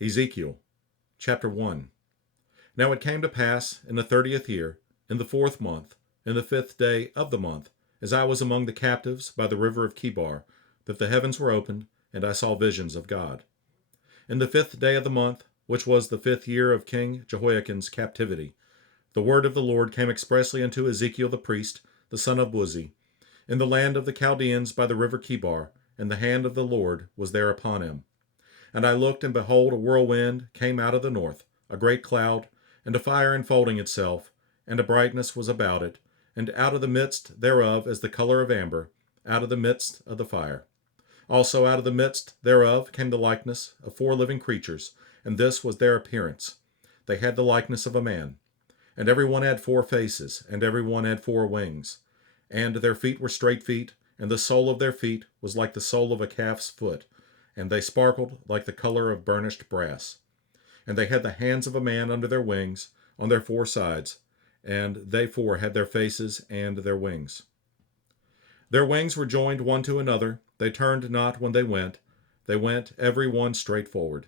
Ezekiel chapter 1. Now it came to pass in the 30th year, in the 4th month, in the 5th day of the month, as I was among the captives by the river of Chebar, that the heavens were opened, and I saw visions of God. In the 5th day of the month, which was the 5th year of King Jehoiakim's captivity, the word of the Lord came expressly unto Ezekiel the priest, the son of Buzi, in the land of the Chaldeans by the river Chebar, and the hand of the Lord was there upon him. And I looked, and behold, a whirlwind came out of the north, a great cloud, and a fire enfolding itself, and a brightness was about it, and out of the midst thereof as the color of amber, out of the midst of the fire. Also out of the midst thereof came the likeness of 4 living creatures, and this was their appearance. They had the likeness of a man. And every one had 4 faces, and every one had 4 wings. And their feet were straight feet, and the sole of their feet was like the sole of a calf's foot, and they sparkled like the color of burnished brass. And they had the hands of a man under their wings, on their 4 sides, and they 4 had their faces and their wings. Their wings were joined one to another, they turned not when they went every one straight forward.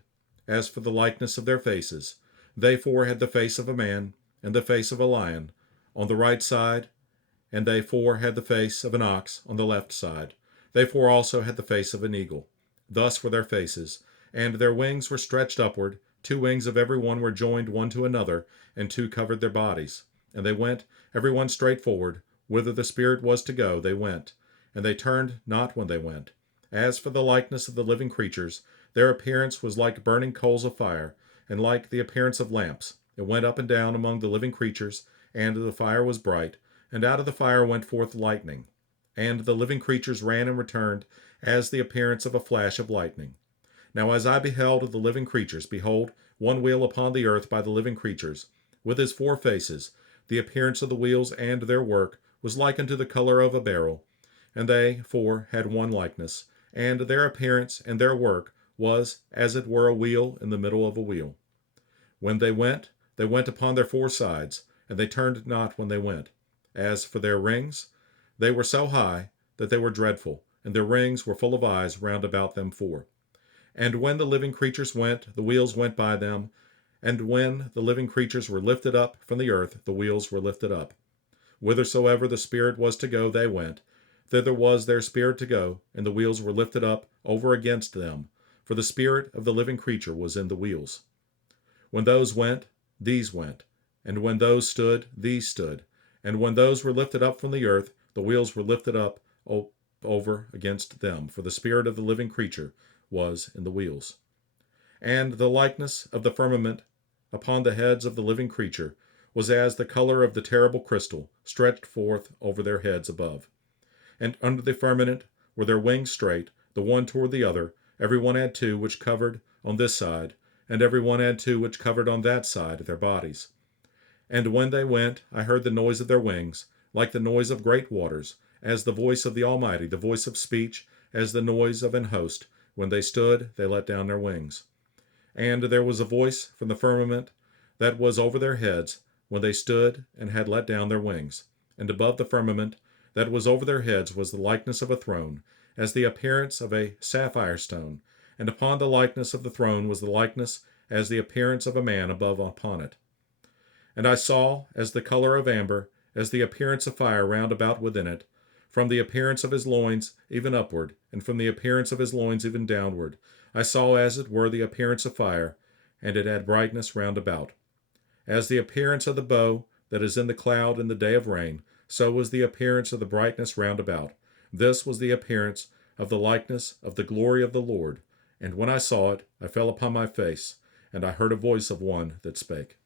As for the likeness of their faces, they 4 had the face of a man, and the face of a lion, on the right side, and they 4 had the face of an ox on the left side. They 4 also had the face of an eagle. Thus were their faces, and their wings were stretched upward. 2 wings of every one were joined one to another, and 2 covered their bodies. And they went, every one straight forward, whither the Spirit was to go, they went, and they turned not when they went. As for the likeness of the living creatures, their appearance was like burning coals of fire, and like the appearance of lamps. It went up and down among the living creatures, and the fire was bright, and out of the fire went forth lightning. And the living creatures ran and returned, as the appearance of a flash of lightning. Now as I beheld the living creatures, behold, one wheel upon the earth by the living creatures, with his 4 faces. The appearance of the wheels and their work was like unto the color of a beryl, and they 4 had one likeness, and their appearance and their work was as it were a wheel in the middle of a wheel. When they went upon their 4 sides, and they turned not when they went. As for their rings, they were so high that they were dreadful, and their rings were full of eyes round about them 4. And when the living creatures went, the wheels went by them, and when the living creatures were lifted up from the earth, the wheels were lifted up. Whithersoever the Spirit was to go, they went. Thither was their spirit to go, and the wheels were lifted up over against them, for the spirit of the living creature was in the wheels. When those went, these went, and when those stood, these stood. And when those were lifted up from the earth, the wheels were lifted up over against them, for the spirit of the living creature was in the wheels. And the likeness of the firmament upon the heads of the living creature was as the color of the terrible crystal, stretched forth over their heads above. And under the firmament were their wings straight, the one toward the other. Every one had 2 which covered on this side, and every one had 2 which covered on that side their bodies. And when they went, I heard the noise of their wings, like the noise of great waters, as the voice of the Almighty, the voice of speech, as the noise of an host. When they stood, they let down their wings. And there was a voice from the firmament that was over their heads, when they stood and had let down their wings. And above the firmament that was over their heads was the likeness of a throne, as the appearance of a sapphire stone. And upon the likeness of the throne was the likeness as the appearance of a man above upon it. And I saw as the color of amber, as the appearance of fire round about within it, from the appearance of his loins even upward, and from the appearance of his loins even downward. I saw as it were the appearance of fire, and it had brightness round about. As the appearance of the bow that is in the cloud in the day of rain, so was the appearance of the brightness round about. This was the appearance of the likeness of the glory of the Lord. And when I saw it, I fell upon my face, and I heard a voice of one that spake.